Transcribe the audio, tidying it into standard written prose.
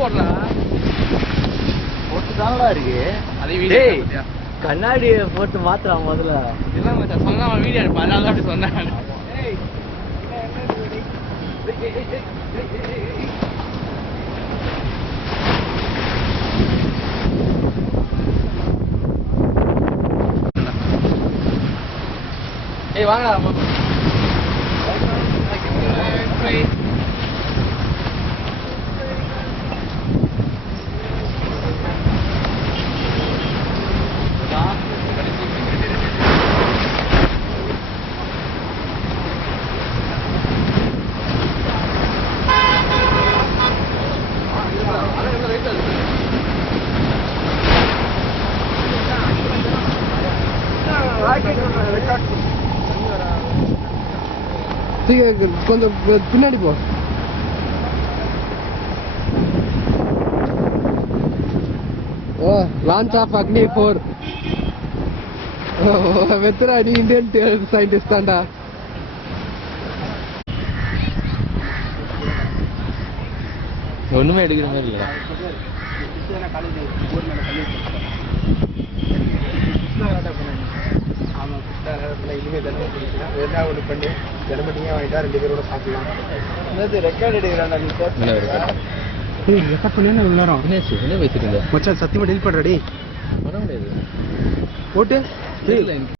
போடுறா போட்டு தானடா இருக்கு. அதே வீடியோ கண்ணாடியை போட்டு மாத்துறான் முதல்ல. இதெல்லாம் மச்சான் சொன்னா அவன் வீடியோ எடுப்பான், அதனால தான் அப்படி சொன்னேன். ஏய் வாங்கடா. கொஞ்சம் பின்னாடி போ. லான்ச் ஆஃப் அக்னி 4. வெத்தரா நீ இந்தியன் சயின்டிஸ்ட் தான்டா. ஒண்ணுமே எடுக்கிற மாதிரி இல்லை. ஒன்று பண்ணி ஜெர்மனியாக வாங்கிட்டா 2 பேரோட சாப்பிடலாம். ரெக்கார்ட் எடுக்கிறான் ரெக்கார்ட் பண்ணி நேரம் என்ன பேசிட்டு இருந்தேன் மச்சான். சத்தியமா டெலிட் பண்றடி பண்ண முடியாது. போட்டு